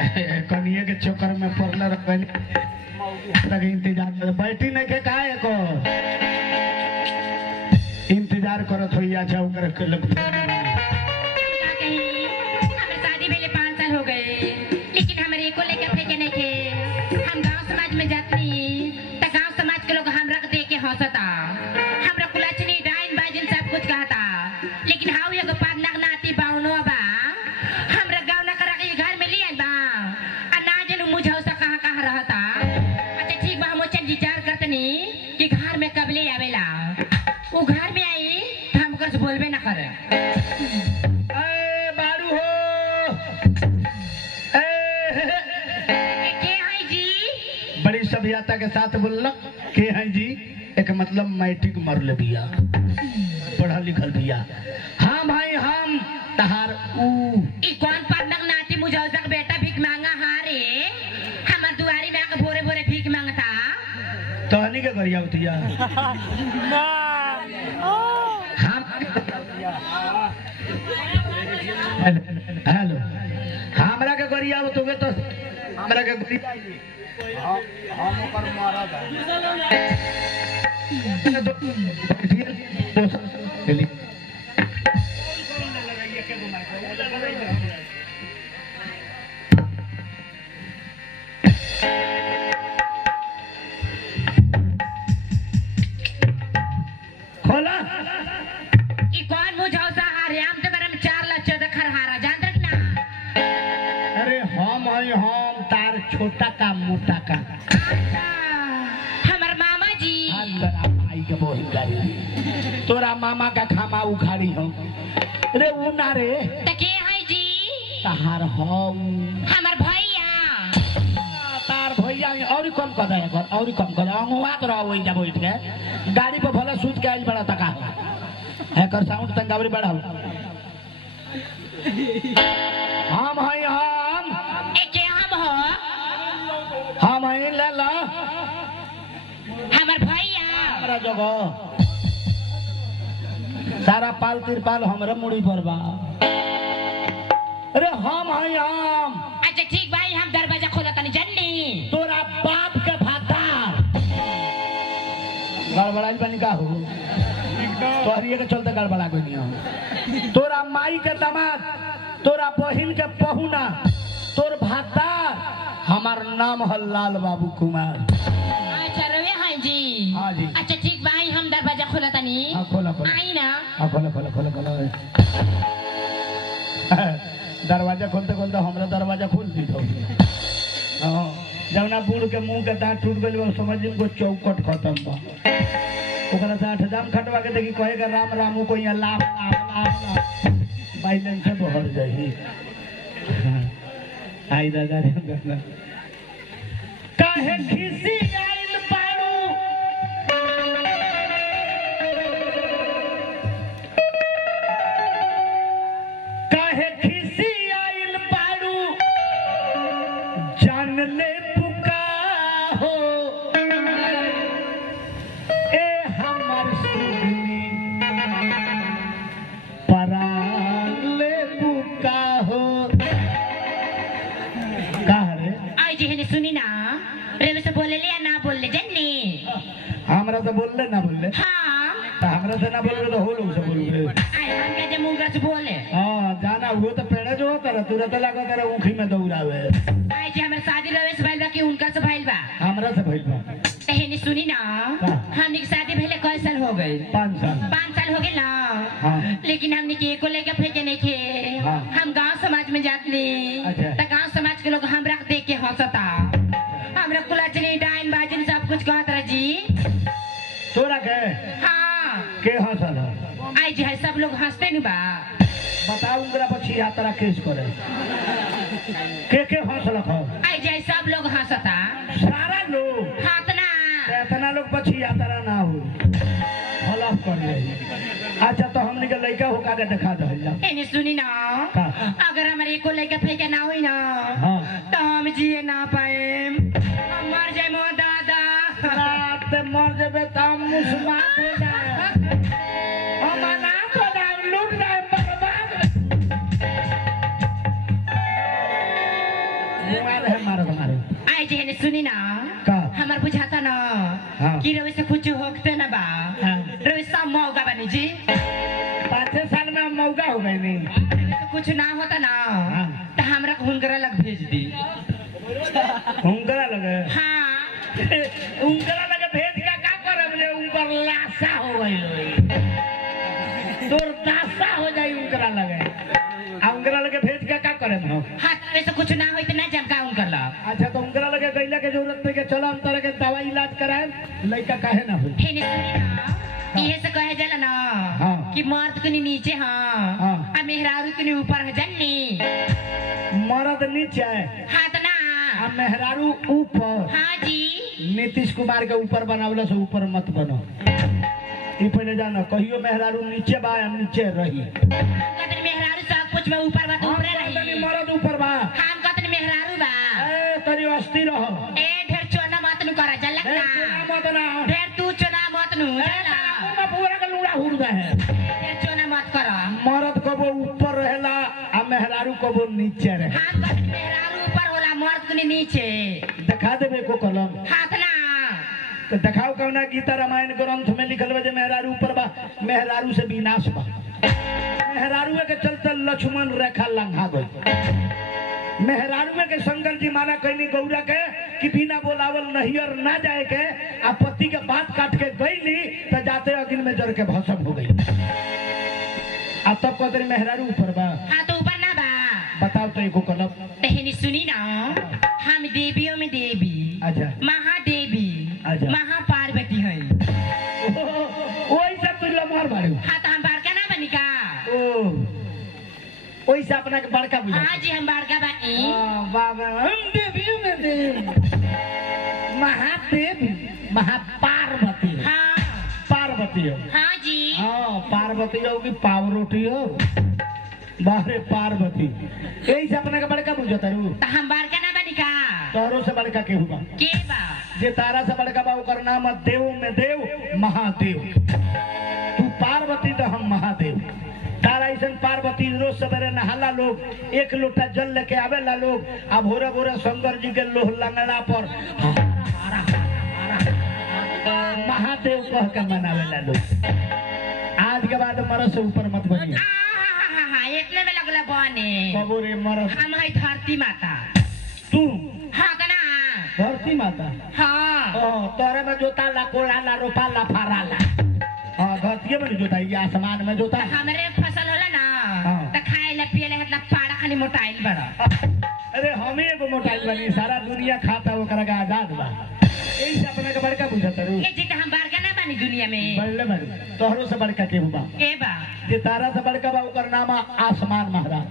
कनिए के चक्कर में पड़ल रखनी तक इंतजार कर बैठी नहीं के काहे को इंतजार करत होइया जा ओकर के लग शादी भेले 5 साल हो गए लेकिन हमारे एको लेके फेंके नहीं थे। हम गांव समाज में जाती त गांव समाज के लोग हमरा के देख के हंसता, हमरा कुलचनी डाइन बाजिन सब कुछ कहता। लेकिन हाउ एगो पागनक नाती बाउनो बा हमरा गांव ना करा के घर में ले आइल बा आ ना जनु मुझौसा कहां रहता। अच्छा ठीक बा, हम चल विचार करतनी कि घर में कब ले आवेला। वो घर में आई तो हम कुछ बोलबे ना करे। ए बारू हो के है जी? बड़ी सभ्यता के साथ बोललक के है जी। एक मतलब मैट्रिक मरले बिया, पढ़ल लिखल बिया। हाँ भाई हम तहार ऊ ई कौन पागनक नाती मुझौसा के बेटा भीख मांगा हारे हमर दुआरी में आके भोरे भोरे भीख मांगता। तहनी के गरिया उतिया हम हेलो हमरा के गरिया उतोगे तो हमरा के गरिया हम ओकर मारा चली खोला ई कौन मुझौसा हारे हम तो बरम 4 लाख 14 खरहारा जान रख ना। अरे हम है हम तार छोटा का मोटा का हमर मामा जी अंदर माई के बोही गाड़ी तोरा मामा का खामा उखाड़ी हम रे ऊ ना रे त के है जी? तहार हम हमर भैया तार भैया और कम कर दे और कम कर अंगवा तो रहो वही जा बैठ के गाड़ी पे भले सूत के आज बड़ा तका है कर साउंड तंगावरी बढ़ाओ। हम है हम ए के हम हो? हम है ले ला हमर भैया हमरा जगह सारा पाल तिरपाल हमरे मुड़ी पर बा। अरे हम है हम। अच्छा ठीक भाई, हम दरवाजा खोला तनी जल्दी। तोरा बाप के भाता गड़बड़ाई बनी का हो तोहरिए के चलते गड़बड़ा गई हो। तोरा माई के दामाद, तोरा बहिन के पहुना, तोर भाता हमार नाम है लाल बाबू कुमार। अच्छा रवे हैं जी। हाँ जी। अच्छा ठीक भाई, हम दरवाजा खोला तनी। हाँ खोला खोला। आई ना। हाँ खोला खोला खोला खोला। दरवाजा खोलते खोलते हमरा दरवाजा खोल दी तो जब ना बूढ़ के मुंह के दांत टूट गई समझ को चौकट खत्म बा। ओकरा से 8 दाम खटवा के देखी कहेगा राम रामू को यहाँ लाभ लाभ लाभ बाइलेंस से बहर जाही। आई दादा रे काहे खिसी आइल पारू काहे खिसी आइल पारू जान ले पुका हो ए हमर सुगनी परान ले पुका हो। कहा रे आई जी ने सुनी ना, रेवे से बोले ले या ना बोल ले जन्नी। हमरा से बोल ले ना बोल ले। हाँ तो हमरा से ना बोल तो हो लोग से बोल रे। आई हम के जे मुंह से बोले। हाँ जाना वो तो पेड़े जो होता है तुरंत लगा तेरा ऊखी में दौड़ावे। आई जी हमारे शादी रवे से भइल बा कि उनका से भइल बा? हमरा से भइल बा। तहनी सुनी ना, हाँ। हमनी के शादी भइले कई साल हो गए? 5 साल। 5 साल हो गए ना। हाँ। लेकिन हमने के एको लेके फेंके नहीं थे। हाँ। हम गांव समाज में जातनी अच्छा। त गांव समाज के लोग हमरा के देख के हंसता, हमरा कुलचनी डाइन बाजिन सब कुछ कहत रह जी। तोरा के हाँ के हंसल है? आई जी है सब लोग हंसते नु बा। बताओ उनकरा पछी यात्रा केस करे के हंसलक हो? आई जी है सब लोग हंसता। सारा लोग हाथ ना इतना लोग पछी यात्रा ना हो हलफ कर ले। अच्छा तो हमने के लड़का होका के दिखा दे जा। एने सुनी ना, का? अगर हमारे एको लेके फेंके ना हुई ना हाँ। तो हम जिए ना पाए, हम मर जाए मो दादा। रात मर जेबे त मुस्मात हो जाए। हम अनाथ हो जाए, लूट जाए, बर्बाद। मुआल है मारो मारो आई जे ने सुनी ना का हमार बुझाता ना हाँ। कि रवि से कुछ होते ना बा हाँ। रवि सब मौका बनी जी 5 साल में हम मौका हो गए नहीं रवि से कुछ ना होता ना हाँ। तो हमरा को हुनकरा लग भेज दी हुंगरा लगे हाँ हुंगरा लगे भेज का करब ले ऊपर लाशा हो गई तोर दासा हो जाई हुंगरा लगे आ हुंगरा लगे भेज का करब हम हाथ में से कुछ ना होई तो ना जमका उनकर ला अच्छा तो हुंगरा लगे गइला के जरूरत नहीं के चलो हम तरह के दवाई इलाज कराए लइका काहे ना होई हे ने सुनी ना ये से कहे जाला ना हाँ। कि मर्द कनी नीचे हाँ हाँ। आ मेहरारू कनी ऊपर है जन्नी मर्द नीचे हाथ ना आ मेहरारू ऊपर हाँ जी नीतीश कुमार के ऊपर बनावला से ऊपर मत बनो ई पहले जानो कहियो मेहरारू नीचे बा हम नीचे रही कतन मेहरारू सब कुछ में ऊपर बा तो ऊपर तनी रही मर्द ऊपर बा हम कतन मेहरारू बा ए तनी अस्थिर रहो ए ढेर चोना मत नु करा जल्लक ए ना चुना मत ना ढेर तू चोना मत नु ए जल्ला तारा पूरा का लूड़ा हुरदा है ढेर चोना मत करा मर्द कबो ऊपर रहेला आ मेहरारू कबो नीचे रहे हम कतन मेहरारू ऊपर होला मर्द कनी नीचे दिखा देबे को कलम हाथ ना तो दिखाओ कौना गीता रामायण ग्रंथ में लिखल बा जे मेहरारू ऊपर बा मेहरारू से विनाश बा मेहरारू के चलते लक्ष्मण रेखा लंघा गई मेहरारू के शंकर जी माना कहनी गौरा के कि बिना बोलावल नहियर ना जाए के आ पति के बात काट के गईली तो जाते अग्नि में जर के भस्म हो गई आ तब कहते मेहरारू ऊपर बा हाँ तो ऊपर ना बा बताओ तो एको कलम तहनी सुनी ना हम देवियों में देवी अच्छा महादेवी अच्छा। महापार्वती है वही सब तुझ लमहर बारू हाँ तो हम बड़का ना बनी का ओ वही से अपना के बड़का बुझा हाँ जी हम बड़का बनी बाबा हम देवियों में देव महादेव महापार्वती हाँ पार्वती हो हाँ जी हाँ पार्वती होगी पावरोटी हो बाहरे पार्वती यही से अपने का बड़का बुझता रू तो हम बड़का ना बनी का तोहरों से बड़का के हुआ के बा जे तारा से बड़का बा ओकर नाम है देव में देव महादेव तू पार्वती तो हम महादेव तारा ऐसा पार्वती रोज सवेरे नहाला लोग 1 लोटा जल लेके आवेला लोग अब भोरे भोरे शंकर जी के लोह लंगड़ा पर महादेव कह के मनावेला लोग आज के बाद मरद से ऊपर मत बनिए इतने में लगला बने कबो रे मरद हम है धरती माता तू हाँ का ना धरती माता हाँ तोरे में जोता ला कोला ला रोपा ला फारा ला हाँ धरती में जोता ये आसमान में जोता हमरे फसल होला ना हाँ। तो खाए ला पिए ला इतना पाड़ा खाली मोटाइल बड़ा अरे हम ही एगो मोटाइल बनी सारा दुनिया खाता ओकरा का आजाद बा यही से अपने के बड़का बुझता रू ये जीता हम बड़का ना बनी दुनिया में बड़ले बड़ी तोहरो से बड़का के हुआ के बा जे तारा से बड़का बा ओकर नाम है आसमान महाराज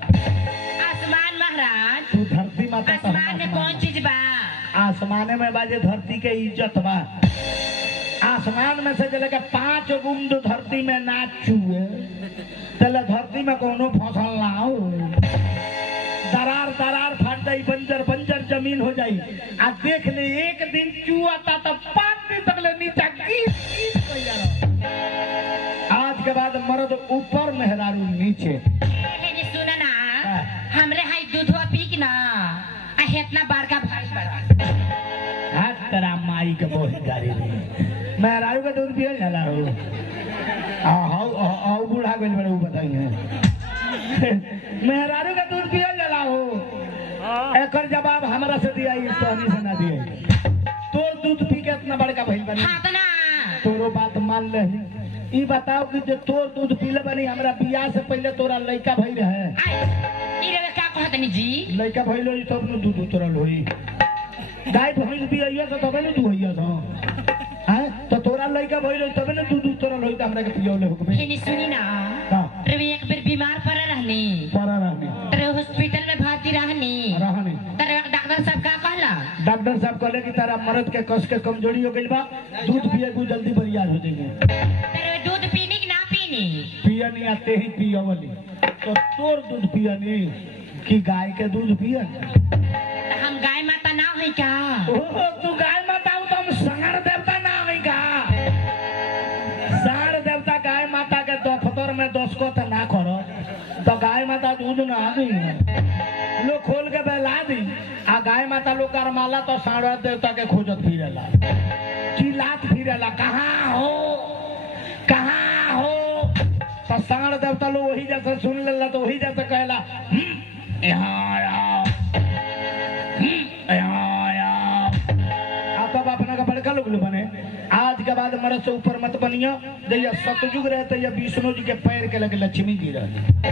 आसमान महाराज तू धरती माता तो हम आसमान में कौन चीज बा आसमाने में बाजे धरती के इज्जत बा आसमान में से जले के 5 बूंद धरती में ना चुए तले धरती में कोनो फसल ना हो दरार दरार फट जाई बंजर बंजर जमीन हो जाई आ देख ले एक दिन चुआता तो 5 दिन तक ले नीचे गिर आज के बाद मर्द ऊपर मेहरारू नीचे सुना ना हमरे हाई दूधवा पी के ना आ हेतना बड़का भाई बड़ा हाथ तेरा माई के बहुत गाड़ी में मेहरारू का दूध पियल जाला हो आओ बूढ़ा गइल बड़े बताइए मेहरारू का दूध पियल जाला हो एकर जवाब हमरा से दिया तोहनी से ना दिया तोर दूध पी के इतना बड़का भइल बनी हाँ तो ना तोरो बात मान ले ई बताओ कि जो तोर दूध पीले बनी हमरा बियाह से पहले तोरा लइका भई रहे ई रे का कहतनी जी लइका भइल होई तब न दूध उतरल होई गाय भैंस भी आइया तो तबे न तू आइया तो हैं तो तोरा लइका भइल होई तबे न दूध उतरल होई त हमरा के पियोले होबे हेनी सुनी ना का रे एक बेर बीमार पड़ रहनी परा रहने तेरे हॉस्पिटल में भर्ती रहनी तेरे डॉक्टर साहब का कहला डॉक्टर साहब कहले कि तारा मर्द के कस के कमजोरी हो गइल बा दूध पिए को जल्दी बरियार हो जाएंगे तेरे दूध पीनी कि ना पीनी पियनी आते ही पियवली तो तोर दूध पियनी कि गाय के दूध पियन तो हम गाय माता ना है क्या ओ तू गाय माता हो तो हम साढ़ देवता ना है का साढ़ देवता गाय माता के दफ्तर में 10 को तो ना करो तो गाय माता दूध ना आ गई लोग खोल के बहला दी आ गाय माता लोग का माला तो साढ़ा देवता के खोजत फिरेला, चिल्लात फिरेला, कहाँ हो कहाँ हो। तो साढ़ देवता लोग वही जैसे सुन लेला तो वही जैसे कहला यहाँ आओ, यहाँ आओ। तब अपना का बड़का लोग बने। आज के बाद मर्द से ऊपर मत बनियो। जैया सतयुग रहते या विष्णु जी के पैर के लगे लक्ष्मी जी रहते,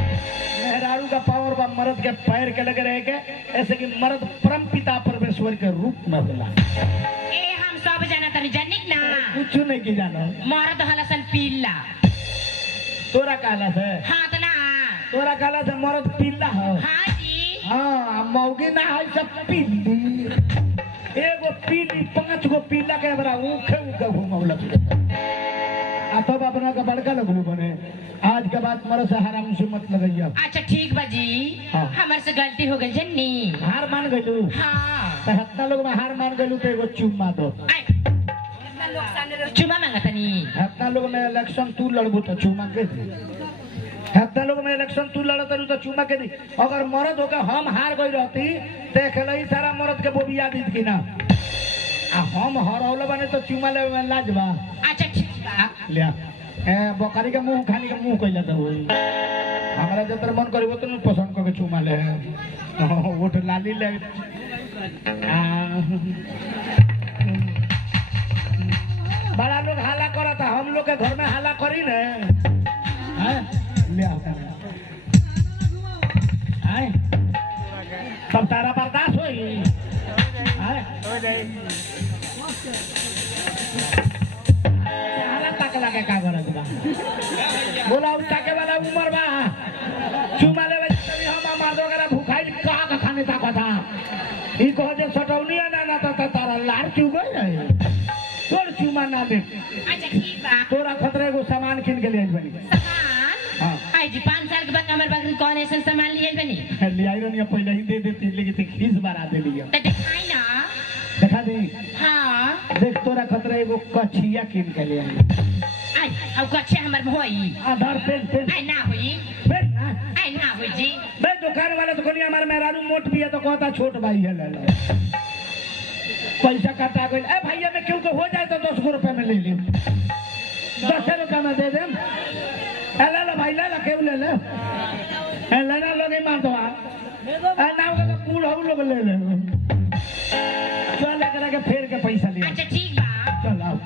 मेहरारू का पावर बा मर्द के पैर के लगे रहे के, ऐसे कि मर्द परम पिता परमेश्वर के रूप में होला। ए हम सब जाना तनी जनिक ना कुछ नहीं की जानो। मर्द हलसन पीला तोरा काला से हां त ना तोरा काला से मर्द पीला हो। हां जी हाँ मौगी ना है सब पीली, एगो पीली 5 गो पीला के बड़ा ऊखे ऊखे घुमौला। तब अपना का बड़का लगलू बने। आज के बाद मर्द से हराम से मत लगइया। अच्छा ठीक बाजी। हाँ। हमर से गलती हो गई जन्नी। हार मान गइलू। हां तो हत्ता लोग में हार मान गइलू तो एगो चुम्मा दो। इतना लोग सामने चुम्मा मांगतनी। हत्ता लोग में इलेक्शन तू लड़बू तो चुम्मा के दी। हत्ता लोग में इलेक्शन तू लड़त रहू तो चुम्मा के दी। अगर मर्द होकर हम हार गई रहती देख लई सारा मर्द के बोबिया दी कि ना। आ हम हरौले बने तो चुम्मा ले में लाज बा। अच्छा ठीक बा लिया बकरी के मुंह खानी के मुंह कैला तो हमारा जतर मन करी वो तो पसंद करके चुमा ले वोट लाली ले। बड़ा लोग हाला करता, हम लोग के घर में हाला करी ने लिया तब तारा बर्दाश्त होई। लगे का करत बा बोला उठाके वाला उमर बा चुमा लेवे तभी हम मादो करा भूखाई का खाने ता कथा ई कह जे सटौनी ना ना त तारा लार क्यों गई रहे तोर चुमा ना दे। अच्छा ठीक बा तोरा खतरे को सामान किन के ले आई बनी। सामान हां आई जी 5 साल के बाद हमर बगल कौन ऐसा सामान ले आई बनी। ले आई रनी पहले ही दे देती लेकिन खीस बारा दे लिया त दिखाई ना दिखा दे। हां देख तोरा खतरे को कछिया किन के ले आई। आई अब कच्चे हमर होई आधार पेन आई ना होई पेन ना आई ना होई जी। बे दुकान वाला तो कोनी हमार मेहरारू मोट भी है तो कहता छोट भाई है ले लो पैसा काटा गई। ए भैया में क्यों को हो जाए तो 10 रुपए में ले ले 10 रुपए में दे दे। ले लो भाई ले लो क्यों ले ले लेना लोग ही मान दो आ नाम का तो कूल हो लोग ले ले चल लेकर के फेर के पैसा ले। अच्छा ठीक बा चल आओ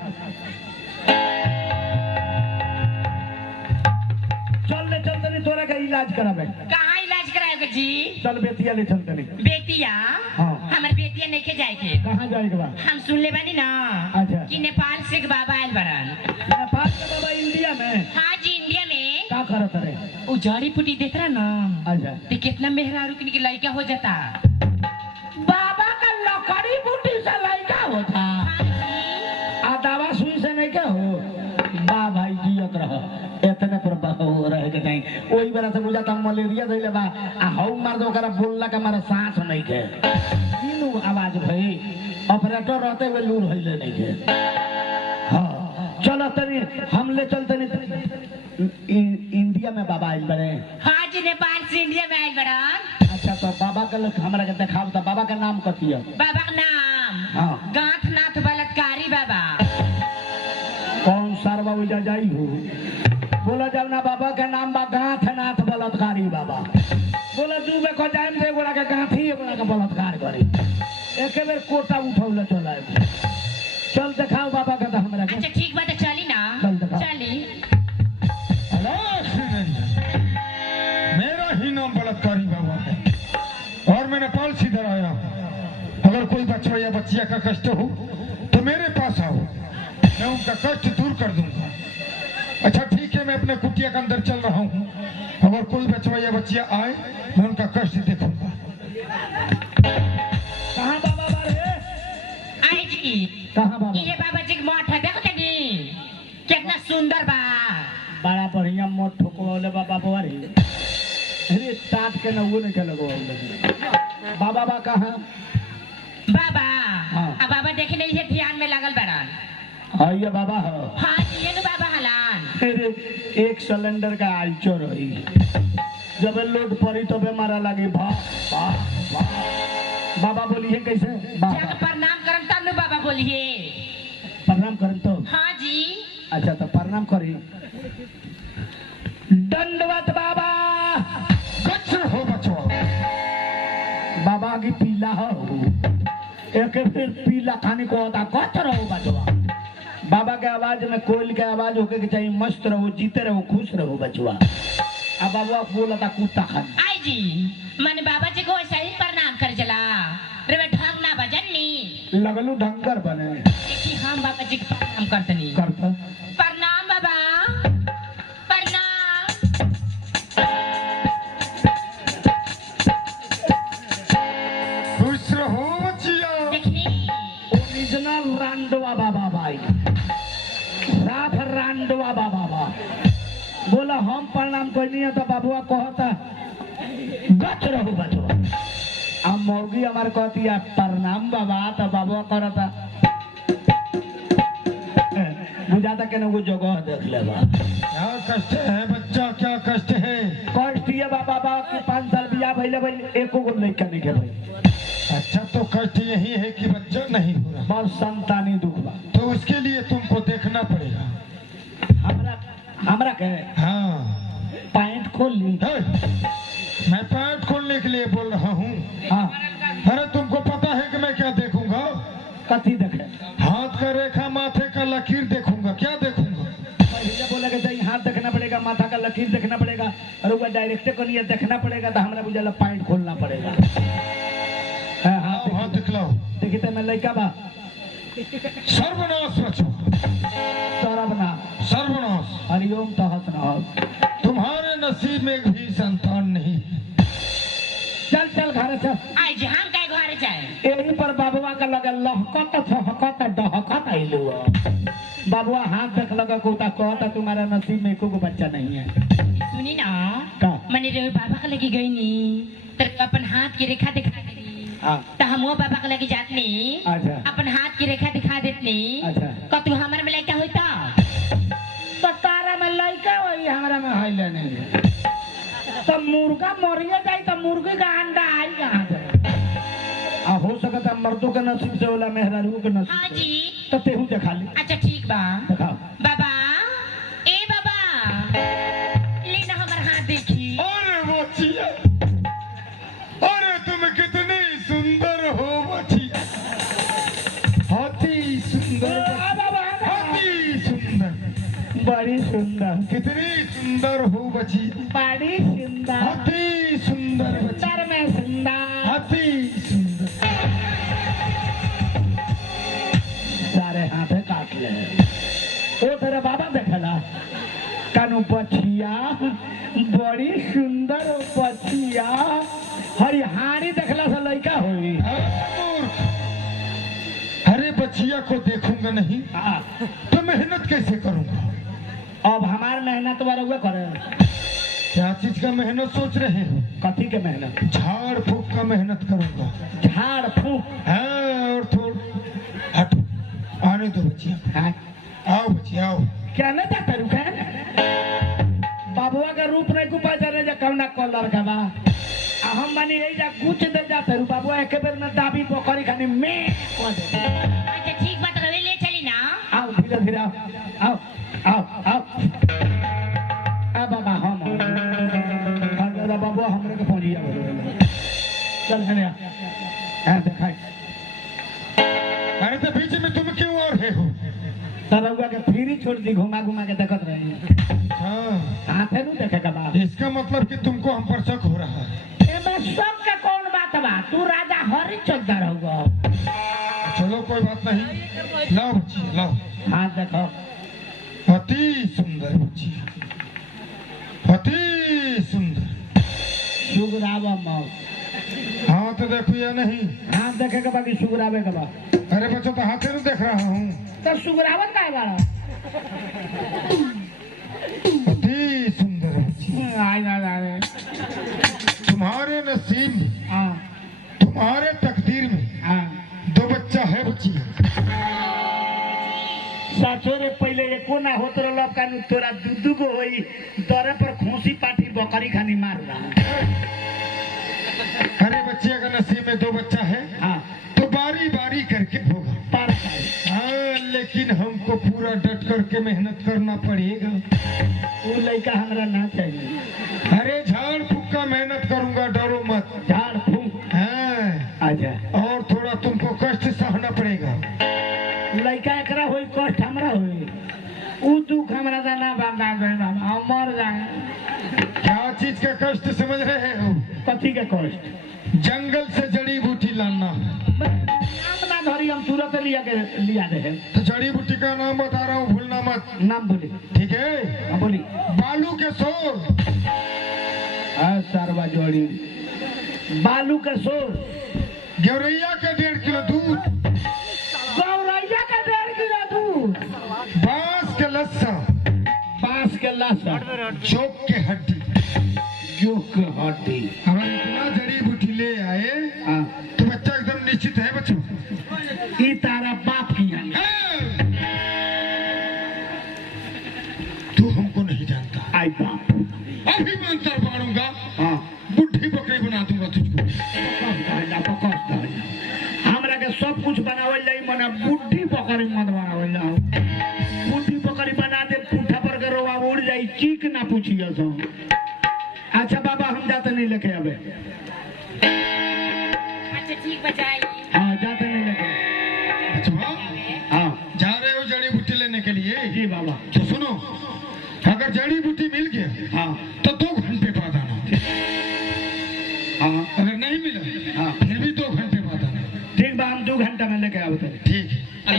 चल ले चल तनी तोरा का इलाज करावे। कहाँ इलाज कराएगा जी। चल बेतिया ले चल तनी। बेतिया हाँ। हमार बेतिया नहीं के जाए के कहाँ जाएगा बा। हम सुन ले बानी ना अच्छा। कि नेपाल से एक बाबा आयल बरन। नेपाल के बाबा इंडिया में हाँ जी इंडिया में का करत रहे। वो जड़ी पुटी देख रहा ना अच्छा तो कितना मेहरारू के लड़का हो जाता। बाबा का लकड़ी बूटी से लड़का होता आ दवा सुई से नहीं क्या हो बा भाई जियत रह इतने पर हो रहे के नहीं वही बेरा से बुझाता मलेरिया धइले बा आ हौ मार दो करा बोलला के मारा सांस नहीं के तीनों आवाज भई ऑपरेटर रहते हुए लूर हइले नहीं के। हां चलो तनी हम ले चल तनी इंडिया में बाबा आइल बड़े। हाँ जी नेपाल से इंडिया में आयल बरन। अच्छा तो बाबा का लोग हमरा के दिखाओ तो बाबा का नाम कथी है। बाबा का नाम हाँ। गांठनाथ बलात्कारी बाबा। कौन सारवा उजा जाई हो बोला जब ना बाबा का नाम बा गांठनाथ बलात्कारी बाबा बोला दू बे को जाम से गोड़ा के गांठी गोड़ा का बलात्कार करे एक बेर कोटा उठौला चला चल दिखाओ बाबा का तो हमरा के। अच्छा ठीक बात है चली ना चल दिखाओ। चली। मेरा ही नाम बलात्कारी बाबा है और मैं नेपाल से इधर आया। अगर कोई बच्चा या बच्चिया का कष्ट हो तो मेरे पास आओ, मैं उनका कष्ट दूर कर दूंगा। अच्छा ठीक है, मैं अपने कुटिया के अंदर चल रहा हूँ। अगर कोई बच्चा या बच्चिया आए मैं उनका कष्ट देखूंगा। कहाँ बाबा बारे आई जी कहाँ बाबा ये बाबा जी के मठ है देखो तनी कितना सुंदर बा। बड़ा बढ़िया मोट ठोकवाले बाबा बारे अरे टाट के ना वो नहीं के लगो बाबा बा कहाँ बाबा हाँ। अब बाबा देखे नहीं है ध्यान में लागल बरन। हाँ ये बाबा है। हाँ जी ये नु बाबा हलान। अरे एक सिलेंडर का आइचो रही जब लोड पड़ी तबे मारा लगी भा भा भा बाबा बोलिए कैसे बाबा जाके प्रणाम करम तब न बाबा बोलिए। प्रणाम करम तो हाँ जी। अच्छा तो प्रणाम करी। दंडवत बाबा। कुछ हो बचवा। बाबा की पीला हो एक फिर पीला खाने को होता कच रहो बचवा। बाबा के आवाज में कोयल के आवाज होके के चाहिए मस्त रहो जीते रहो खुश रहो बचवा। अब बाबा बोला था कुत्ता खान आई जी मन बाबा जी को ऐसा ही प्रणाम कर चला रे ढंग ना बजनी लगलू ढंगर बने देखी हम बाबा जी के प्रणाम करतनी करता प्रणाम बाबा प्रणाम। खुश रहो बचिया। देखनी ओरिजिनल रांडवा बाबा भाई साफ रांडवा बाबा बा बोला हम प्रणाम करनी है तो बाबुआ कहता गच रहो बचवा। अब मौगी हमारे कहती है प्रणाम बाबा तो बाबुआ करता बुझाता के ना वो जगह देख लेगा। क्या कष्ट है बच्चा क्या कष्ट है। कष्ट ये बाबा बा कि 5 साल बियाह भइले भाई एको गो लड़का नहीं के भाई। अच्छा तो कष्ट यही है कि बच्चा नहीं हो रहा बस संतानी दुख बा तो उसके लिए तुमको देखना पड़ेगा। हमरा हमरा के हाँ पैंट खोल ली। है? मैं पैंट खोलने के लिए बोल रहा हूँ। हाँ अरे तुमको पता है कि मैं क्या देखूंगा। कथी देखे हाथ का रेखा माथे का लकीर देखूंगा। क्या देखूंगा। पहले बोला कि चाहिए हाथ देखना पड़ेगा माथा का लकीर देखना पड़ेगा और वो डायरेक्ट को नहीं देखना पड़ेगा तो हमरा बुझाला पैंट खोलना पड़ेगा। हाँ आओ हाथ दिखलाओ। देखी तो मैं लड़का बा सर्वनाश बचो सर्वनाश सर्वनाश। हरिओम तहत न तुम्हारे नसीब में भी संतान नहीं। चल चल घर चल। आई जी हम काय घरे जाए यही पर बाबुआ का लगा लहकत छहकत डहकत आइलू बाबुआ हाथ देख लगा कोता कहता तुम्हारा नसीब में एको को बच्चा नहीं है। सुनी ना का मैंने रे बाबा के लगी गई नी तर अपन हाथ की रेखा दिखा दी हाँ तो हम वो बाबा के लगी जातनी अच्छा अपन हाथ की रेखा दिखा देतनी अच्छा कतु हमर में लड़का होता तो तारा में लड़का वही हमारा में है लेने तो मुर्गा मरिए जाए तो मुर्गी का अंडा आई कहाँ से हो सकता है मर्दों के नसीब से होला मेहरारू के नसीब हाँ से। जी तो तेहू देखा ली अच्छा ठीक बा दिखाओ बाबा ए बाबा लेना हमर हाथ देखी। अरे बचिया अरे तुम कितनी सुंदर हो बचिया। अति सुंदर अति सुंदर बड़ी सुंदर कितनी सुंदर हो बचिया। बड़ी सुंदर अति सुंदर बचिया सुंदर में सुंदर अति सुंदर। सारे हाथे काट ले ओ तेरा बाबा देखला कानू बछिया बड़ी सुंदर बछिया हरिहारी देखला से लड़का होई। अरे बचिया को देखूंगा नहीं हाँ, तो मेहनत कैसे करूंगा। अब हमार मेहनत वाला करे क्या चीज का मेहनत सोच रहे हो। कथी के मेहनत झाड़ फूक का मेहनत करूंगा। झाड़ फूक हाँ और थोड़ हट आने दो बचिया। हाँ, आओ बचिया आओ। क्या न जाता रुका बाबुआ का रूप नहीं को पहचाने जा कौना कलर का बा हम मानी यही जा कुछ दे जाते रु बाबुआ एक बेर में दाबी बकरी खानी में अच्छा ठीक बात रवे ले चली ना। आओ धीरे धीरे आओ आओ आओ आ बाबा हम दादा बाबुआ हमरे के पहुंची चल है ना दिखाई। अरे तो बीच में तुम क्यों आ रहे हो। तरौआ के फिरी छोड़ दी घुमा घुमा के देखत रहे हाँ हाथे नु देखे का बात इसका मतलब कि तुमको हम पर शक हो रहा है। एमे सब का कौन बात बा तू राजा हरिश्चंद्र रहूगा। चलो कोई बात नहीं लाओ बचिया लाओ। हाथ देखो अति सुंदर बचिया अति सुंदर। सुगरावा मौत हाँ तो देखो या नहीं। हाथ देखे के बाकी सुगरावे के बा। अरे बच्चों तो हाथे में देख रहा हूँ। तो सुगरावत का बाड़ा अति सुंदर बचिया। आय ना ना तुम्हारे नसीब में हां तुम्हारे तकदीर में हां 2 बच्चा है बचिया। साचोरे पहले एको ना होत रहल कानू तोरा दुदू गो होई दरे पर खोसी पाठी बकरी खानी मार रहा। अरे बच्चिया का नसीब में 2 बच्चा है। करके होगा। पर खाए। हाँ, लेकिन हमको पूरा डट करके मेहनत करना पड़ेगा। वो लड़का हमरा ना चाहिए। अरे झाड़ फूक का मेहनत करूंगा, डरो मत। झाड़ फूक। हाँ, आजा। और थोड़ा तुमको कष्ट सहना पड़ेगा। लड़का एकरा होई कष्ट हमरा होई। ऊ दुख हमरा दा ना बाबा बाबा मर जाए। क्या चीज का कष्ट समझ रहे हो? कथी के कष्ट? जंगल से जड़ी बूटी लाना। नाम ना धरी, हम तुरंत लिया दे। तो जड़ी बूटी का नाम बता रहा हूँ, भूलना मत। नाम बोली। ठीक है? हाँ बोली। बालू के सोर। सरवा जोड़ी। बालू के सोर। गेवरैया के 1.5 किलो दूध। गौरैया का 1.5 किलो दूध। बांस के लस्सा। बांस के लस्सा। जोक के हड्डी। जोक के हड्डी। अगर इतना जड़ी बूटी ले आए हाँ। तो बच्चा एकदम निश्चित है बच्चों। ये तारा बाप की है। तू हमको नहीं जानता। आई बाप। अभी मैं अंतर मारूंगा। हाँ। बुढ़ी बकरी बना दूंगा तुझको। पकड़ हमरा के सब कुछ बनावल जाई, मने बुढ़ी बकरी मत बनावल जाओ। बुढ़ी बकरी बना दे, पुठा पर के रोवा उड़ जाई, चीक ना पूछिए सो। अच्छा बाबा, हम जाते नहीं लेके आवे। अच्छा ठीक बचाई। हाँ, जाते नहीं लेके। अच्छा, हाँ जा रहे हो जड़ी बूटी लेने के लिए? जी बाबा। तो सुनो, अगर जड़ी बूटी मिल गया हाँ तो 2 घंटे बाद आना। हाँ अगर नहीं मिला हाँ फिर भी 2 घंटे बाद आना। ठीक बा, हम 2 घंटा में लेके आवते। ठीक है।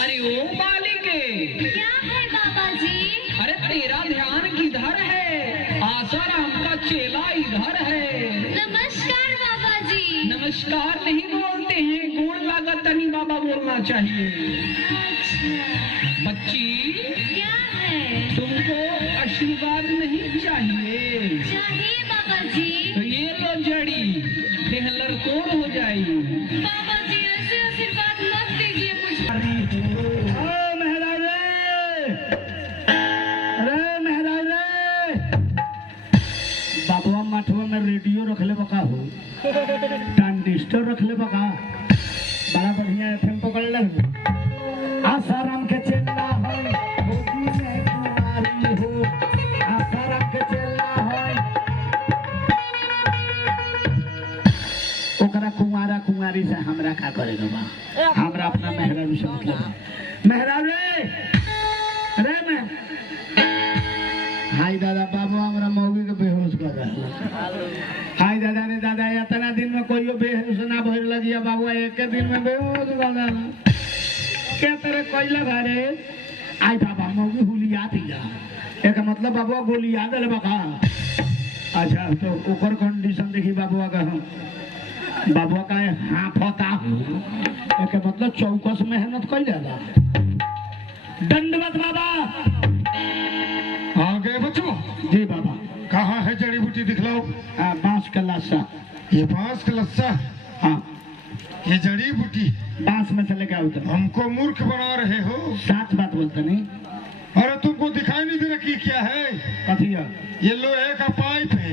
अरे ओ बालिके, क्या है बाबा जी? अरे तेरा ध्यान किधर है? आसाराम का चेला इधर है। नमस्कार बाबा जी। नमस्कार नहीं बोलते हैं, गोड़ लागत तनी बाबा बोलना चाहिए। अच्छा, बच्ची, क्या है? तुमको आशीर्वाद नहीं चाहिए? चाहिए बाबा जी। तो ये लो जड़ी, देह लड़कोर हो जाएगी। बाबा जी ऐसे आशीर्वाद मत दीजिए मुझे। ओ महाराज रे, अरे महाराज रे, बाबुआ मठवा में रेडियो रखले बका हो, ट्रांजिस्टर रखले बका, बड़ा बढ़िया एफएम पकड़ ले। आसाराम के चेला है, होगी में कुमारी हो, आसाराम के चेला है। ओकरा कुमारा कुमारी से हमरा का करेगा बा? हमरा अपना मेहरारू से मतलब। मेहरारू रे, अरे मैं हाय दादा, बाबू हमरा मौगी के बेहोश कर रहा। हाय दादा रे दादा, इतना दिन में कोई बेहोश ना भइल लगी बाबू, एक दिन में बेहोश कर रहा। क्या तेरे कोई लगा रे? आई बाबा मौगी हुलिया दिया, एक मतलब बाबू गोली याद ले बका। अच्छा तो ओकर कंडीशन देखी बाबू का, हम बाबू का हाफता हूँ, एक मतलब चौकस मेहनत कर जाला। दंडवत बाबा। आ गए बच्चों? जी बाबा। कहाँ है जड़ी बूटी दिखलाओ। बांस का लाशा। ये बांस का लस्सा। हाँ, ये जड़ी बूटी बांस में से लेके आओ। हमको मूर्ख बना रहे हो। साच बात बोलते नहीं। अरे तुमको दिखाई नहीं दे रहा कि क्या है? कथी है? ये लोहे का पाइप है,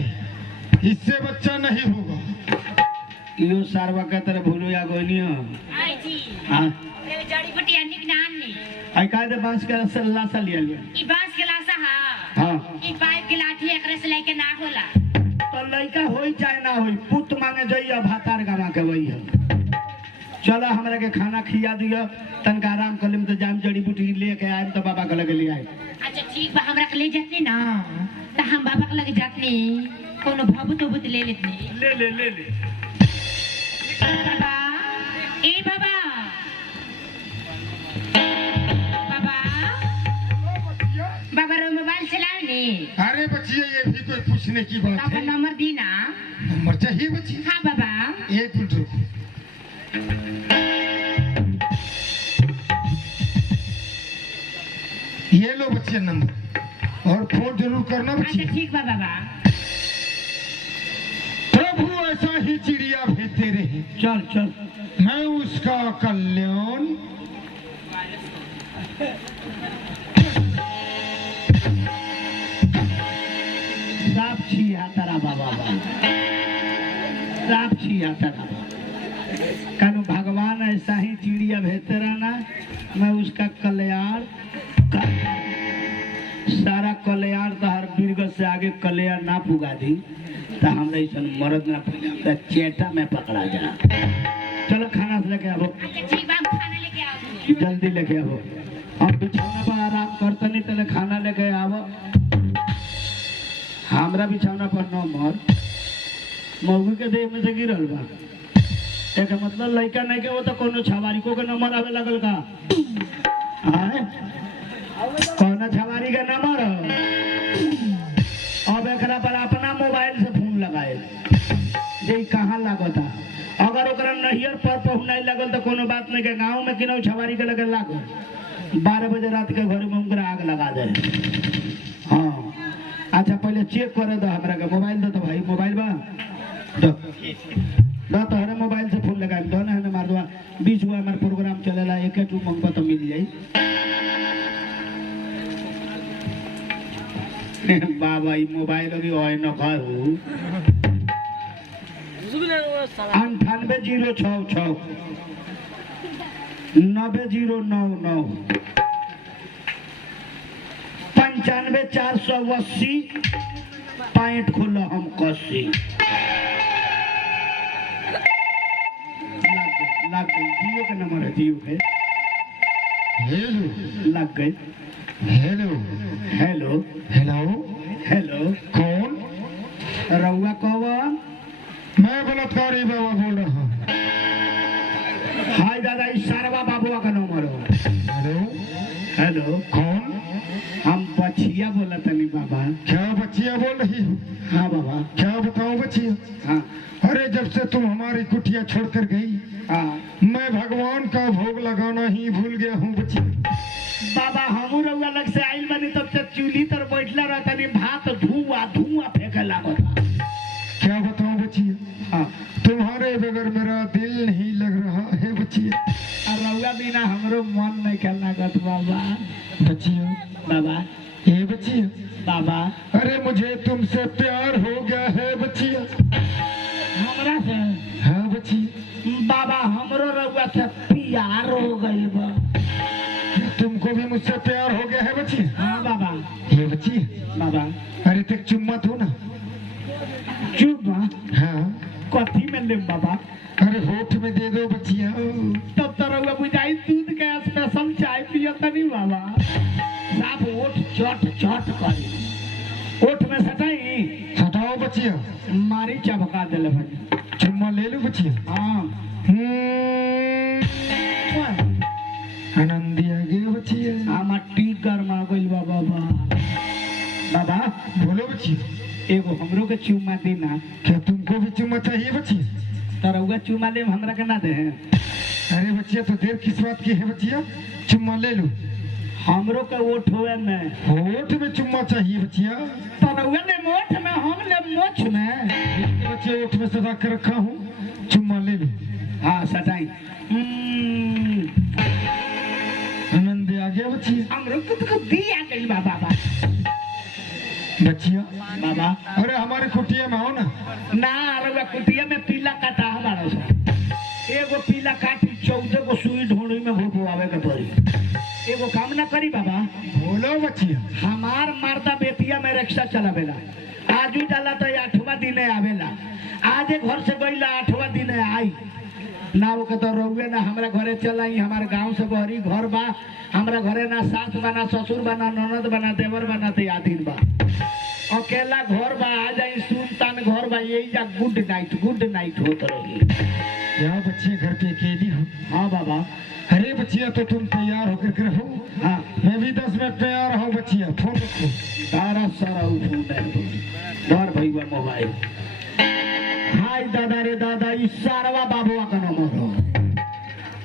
इससे बच्चा नहीं होगा। यो सारवा के तरह भूलो या कोई नहीं हो। आई जी। हाँ, ये जड़ी बूटी अन्य ज्ञान नहीं। आई काहे दे बांस का लाशा लिया लिया। ई बांस के लाशा हा। हाँ, ई पाइप के लाठी एकरे से लेके ना होला। तो लड़का होई चाहे ना होई, पुत मांगे जाइए भातार गवा के वही है। चलो हमरा के खाना खिया दियो, तनका आराम कर लेम, तो जाम जड़ी बूटी लेके आए तो बाबा के लगे ले आए। अच्छा ठीक बा, हमरा के ले जातनी ना, तो हम बाबा के लगे जातनी, कोनो भभूत उभूत ले लेतनी। ले ले ले ले। बाबा, ए बाबा, बाबा, बाबा रो मोबाइल चलाओ नी। अरे बच्चिए, ये भी कोई पूछने की बात आपका है? नंबर दी ना। नंबर चाहिए बच्ची? हाँ बाबा। 1 मिनट रुको। ये लो बच्चिया नंबर, और फोन जरूर करना बच्ची। अच्छा ठीक बा बाबा। प्रभु ऐसा ही चिड़िया भेजते रहे, चल चल। मैं उसका कल्याण साफ छिया तारा बाबा साफ छिया तारा। कानू भगवान रुपया भेजते रहना, मैं उसका कल्याण सारा कल्याण तो हर बीरगत से आगे कल्याण ना पुगा दी तो हमरा ऐसा मरद ना पुगा चेटा में पकड़ा जा। चलो खाना से लेके आओ, जल्दी लेके आओ। हम बिछौना पर आराम करते नहीं तले खाना लेके आओ। हमरा बिछौना पर न मर, मौगी के देह में से गिरल बा एक मतलब लड़का नहीं के वो तो कोनो छवारी को के नंबर आवे लगल का आए कौन छवारी का नंबर अब एकरा पर अपना मोबाइल से फोन लगाए जे कहाँ लागता। अगर ओकरा नहियर पर पहुंचाई लगल तो कोनो बात नहीं के गांव में किनो छवारी के लगे लागो 12 बजे रात के घर में उनका आग लगा दे। हाँ अच्छा पहले चेक करे दो हमरा के मोबाइल दो तो भाई मोबाइल बा दो तोहरे मोबाइल से फोन लगा दो ना मार दो 20 गो हमार प्रोग्राम चलेला एक एक मंगवा तो मिल जाई। बाबा ई मोबाइल अभी ओए न करू 9806 9099 95480 पैंट खोलो हम कसी लग गई जियो का नंबर है जियो के हेलो लग गए। हेलो हेलो हेलो हेलो कौन? रउआ कौन? मैं बलात्कारी बाबा बोल रहा हूँ। हाय दादा इस सारवा बाबुआ का नंबर हो। हेलो हेलो कौन? हम बचिया बोला तनी बाबा। क्या बच्चिया बोल रही हो? हाँ बाबा। क्या बताओ बच्चिया? हाँ अरे जब से तुम हमारी कुटिया छोड़कर गई हाँ मैं भगवान का भोग लगाना ही भूल गया हूँ बच्चिया। बाबा हमू रउआ लग से आइल बनी तब से चूल्ही तर बैठला रहता नहीं भात धुआं धुआं फेंके लागता। क्या बताऊं बच्चिया? हाँ तुम्हारे बगैर मेरा दिल नहीं लग रहा है बच्चिया। और रउआ बिना हमरो मन नहीं कर लागत बाबा। बच्चिया बाबा ये बच्चिया बाबा अरे मुझे तुमसे प्यार हो गया है बच्चिया। हमरा से हाँ बच्चिया बाबा हमरो रउआ से प्यार हो गई बा। क्या तुमको भी मुझसे प्यार हो गया है बच्चिया? हाँ बाबा। ये बच्चिया बाबा अरे तक चुम्मा दो ना। चुम्मा हाँ कथी में ले बाबा? अरे होठ में दे दो बच्चिया। तब तो रउआ बुझाई दूध के स्पेशल चाय पियता नहीं बाबा। साफ ओठ चट चट करी ओठ में सटाई हटाओ बच्चिया। मारी चबका देले भाई। चुम्मा ले लो बच्चिया। हाँ आनंद आ गया बच्चिया। हमार टीक गरमा गइल बा बाबा। बाबा बोलो बच्चिया एगो हमरो के चुम्मा देना। क्या तुमको भी चुम्मा चाहिए बच्चिया? तो रउआ चुम्मा ले हमरा के ना दे। अरे बच्चिया तो देर किस बात की है बच्चिया? चुम्मा ले लो। हमरो के ओठ होए में होठ में चुम्मा चाहिए बच्चिया। तो रउआ ने मोठ में हम ले मोछ में। बच्चे ओठ में सजा कर रखा हूँ चुम्मा ले लो। हाँ सटाई आनंद आ गया बच्चिया। हमरो के तो दिया गइल बा बाबा। बच्चिया बाबा अरे हमारे कुटिया में आओ ना। ना रउआ कुटिया में पीला काटा हमारा से एगो पीला काटी 14 को सुई ढोड़ी में भोगवावे के पड़ी। एगो काम ना करी बाबा। बोलो बच्चिया। हमार मारता बेतिया में रिक्शा चलावेला आजू जाला तो 8वां दिन आवेला। आज घर से गईला 8वां दिन आई ना वो के तो रउए ना हमरा घरे चलाई। हमारे गांव से बहरी घर बा। हमरा घरे ना सास बा ना ससुर बा ना ननद बा ना देवर बा ना यादीन बा। अकेला घर बा आ जाई सुनतान घर बा यही जा गुड नाइट होत रही। यहाँ बच्चिया घर पे अकेली हो? हाँ बाबा। अरे बच्चिया तो तुम तैयार होकर के रहो। हाँ मैं भी 10 मिनट तैयार हूँ बच्चिया। फोन रखो। सारा फोन है भैया मोबाइल। हाय दादा रे दादा इस सारवा बाबुआ का नंबर हो।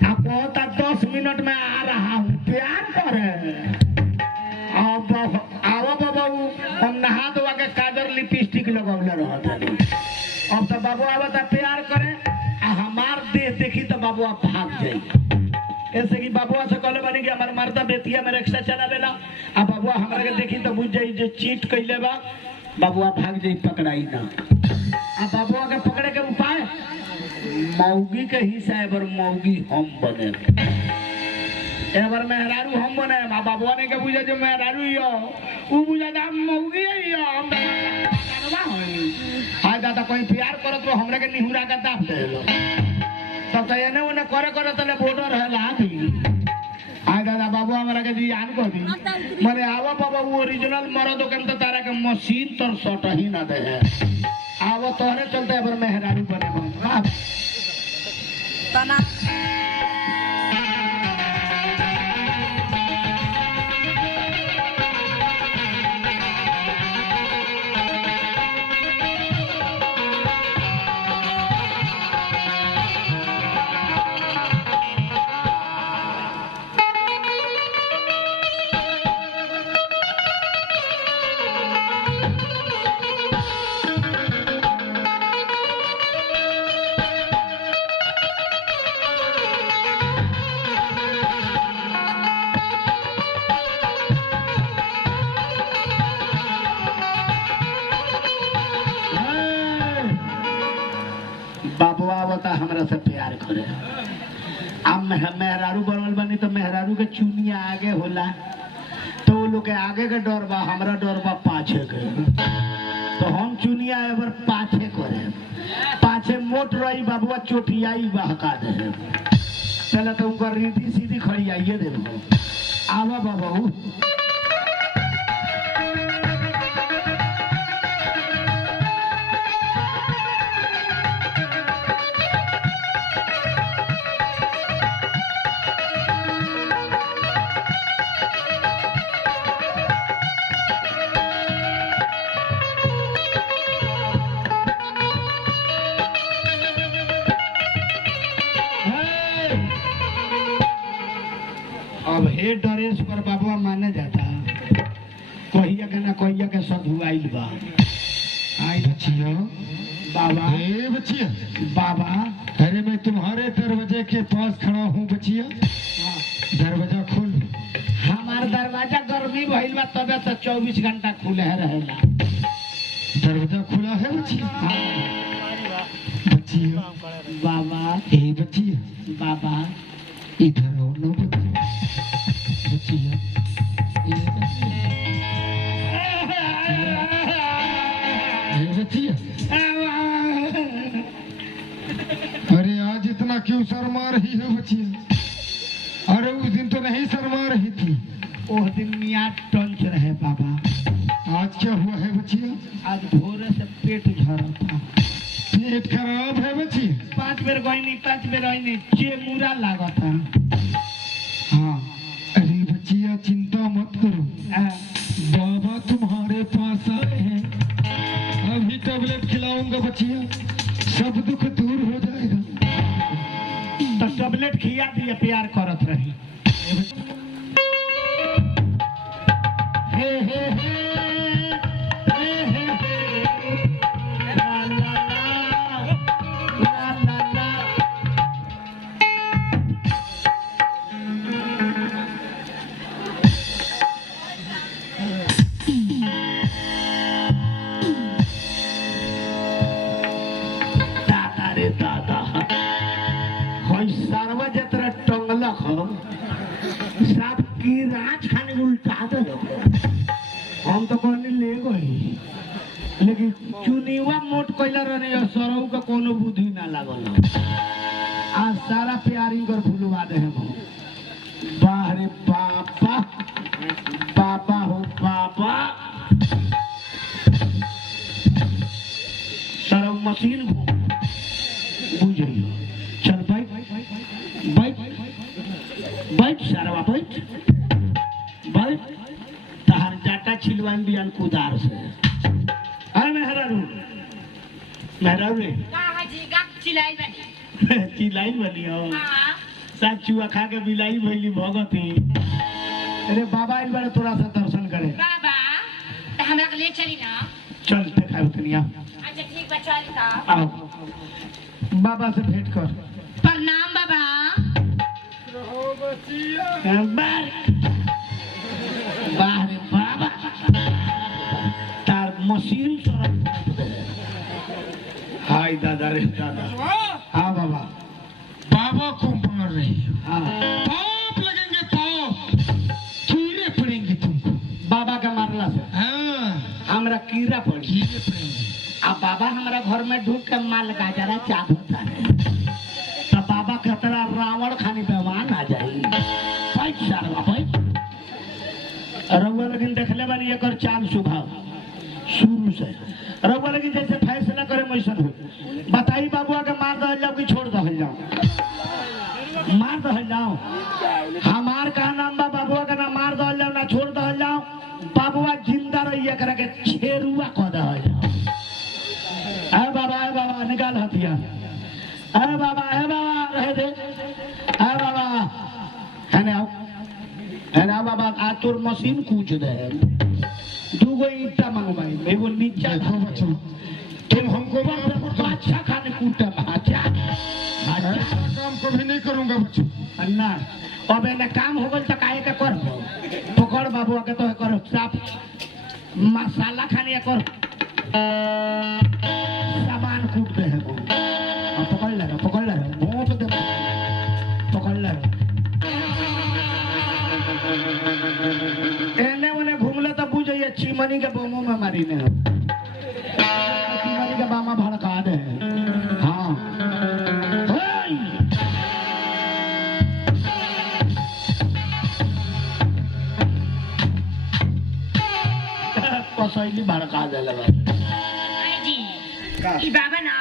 आप कहता 10 मिनट में आ रहा हूँ प्यार करे। अब आवा बाबा हम नहा धोवा के काजर लिपस्टिक लगौले रहता। अब तो बाबू आवा था प्यार करे आ हमार देह देखी तो बाबुआ भाग जाई। ऐसे कि बाबुआ से कहले बानी कि हमार मर्दा बेतिया में रिक्शा चलावेला आ बाबुआ हमरा के देखी तो बुझ जाई जे चीट कइले बा। बाबुआ भाग जाई पकड़ाई ना। आ बाबुआ के पकड़े के उपाय मौगी के हिस्सा एबर मौगी हम बने एबर मेहरारू हम बने माँ बाबुआ ने के बुझे जो मेहरारू यो उ बुझे ना मौगी यो हम करवा होई हाय दादा कोई प्यार करत रो हमरे के निहुरा का दाब दे लो तब तो एने ओने करे तले बॉर्डर है लागी हाय दादा बाबू हमरा के जान को दी माने आवा बाबा वो ओरिजिनल मरद के तो तारा के मशीन तर सट ही ना दे है आवा तोहरे चलते एबर मेहरारू बने बाप तना बाबुआ बता हमरा से प्यार करे अब मेहरारू बनल बनी तो मेहरारू के चुनिया आगे होला तो वो लोग के आगे के डर बा हमरा डर बा पाछे के तो हम चुनिया एबर पाछे करे पाछे मोट रही बाबुआ चोटियाई बहका दे चले तो उनका रीति सीधी खड़ी आइए दे आवा बाबू अब हे ड्रेस पर बाबुआ माने जाता कहिया के ना कहिया के सधुआइल बा आई बच्चिया बाबा ए बच्चिया बाबा अरे मैं तुम्हारे दरवाजे के पास खड़ा हूँ बच्चिया दरवाजा खोल हमार दरवाजा गर्मी भइल बा तबे तो 24 घंटा खुले रहेला दरवाजा खुला है बच्चिया बच्चिया बाबा ए बच्चिया बाबा इधर आओ नो बच्चिया ए बच्चिया अरे आज इतना क्यों शर्मा रही है बच्चिया अरे उस दिन तो नहीं शर्मा रही थी ओह दिन मियाँ टंच रहे बाबा आज क्या हुआ है बच्चिया आज भोरे से पेट झरा था पेट खराब है बच्चिया 5 बेर गईनी 5 बेर आईनी चेमुरा लगा था हाँ अरे बच्चिया चिंता मत करो बाबा तुम्हारे पास आए हैं अभी टैबलेट खिलाऊंगा बच्चिया सब दुख दूर हो जाएगा तो टैबलेट खिया दिए प्यार करत रही हे हे हे हे हे ला ला ला ला ला दादा रे दादा होई सर्व जत्र टंगलक हो सब की राज खाने उल्टा दे हम तो कहने ले गई लेकिन चुनीवा मोट कैला रहने सरऊ का कोनो बुद्धि ना लागल आज सारा प्यारी कर भूलवा दे हम बाहरे बाबा बाबा हो बाबा सरऊ मशीन बुझियो चल बैठ बैठ बैठ सारा बैठ बैठ तहार जाटा छिलवान बियान कुदार से अरे मेहरारू रे चिल्लाई बनी चिल्लाई बनी हो हाँ साग चुआ खा के बिलाई भइली भगत ही अरे बाबा इस बार थोड़ा सा दर्शन करे बाबा तो हमरा के ले चली ना चल दिखाओ तनिया अच्छा ठीक बा चल का आओ बाबा से भेंट कर प्रणाम बाबा बार बाहर बाबा तार मशीन हाय दादा रे दादा हाँ बाबा पापों मार रही हो। हाँ पाप लगेंगे, पाप कीड़े पड़ेंगे तुमको। बाबा के मारला से हाँ हमरा कीड़ा पड़ी। कीड़े पड़ेंगे। अब बाबा हमारा घर में ढूंढ के माल गाजरा चाहता है तो बाबा खतरा रावण खानी पे वहां आ जाई। पैसा रउआ लेकिन देखले बानी एकर चाल स्वभाव शुरू से रउआ लेकिन जैसे फैसला करे वैसन हो। बताई बाबुआ के मार दहल जाओ कि छोड़ दहल जाओ? मार दहल जाओ। हमार का नाम बा बाबुआ का ना मार दहल जाओ ना छोड़ दहल जाओ। बाबुआ जिंदा रही एकरा के छेरुआ कह दहल जाओ। अरे बाबा निकाल हथियार। अरे बाबा रहे दे। अरे बाबा है ना बाबा आज तोर मशीन कूच दे। दूगो ईटा मंगवाई एगो नीचा देखो बच्चों, तुम हमको अच्छा खाने कूटे अच्छा ऐसा काम कभी नहीं करूंगा बच्चों। अन्ना अब एने काम हो गल तो काहे के कर पकड़ बाबू के तो कर साफ मसाला खाने कर सामान कूट दे है वो। पकड़ ले भोंप दे पकड़ ले। एने ओने घूमले तो बुझे चिमनी के बमो में मारी ने चिमनी के बामा भड़का दे। हाँ कसैली भड़का दे लगा। जी ई बाबा ना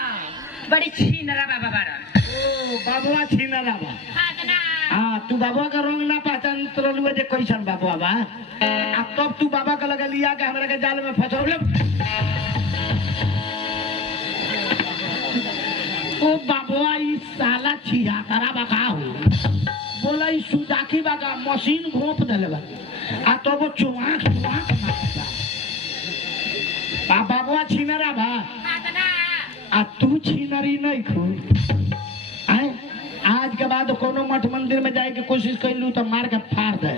बड़ी छीनरा बाबा बारा। ओ बाबुआ छीनरा बा। हाँ तो ना हाँ तू बाबुआ का रंग ना पहचान तरलुए जे कैसन बाबुआ बा। अब तब तू बाबा का लगा लिया के हमरा के जाल में फंसौले। ओ बाबुआ ई साला छिया करा बका हो। बोला ई सुजाकी बागा मशीन घोप देले बा। आ तो वो चुआक मारता। बाबुआ छीनरा बा। हाँ तो ना आ तू छीनरी नहीं खो। आज के बाद कोनो मठ मंदिर में जाए के कोशिश कैलू तो मार के फाड़ दे।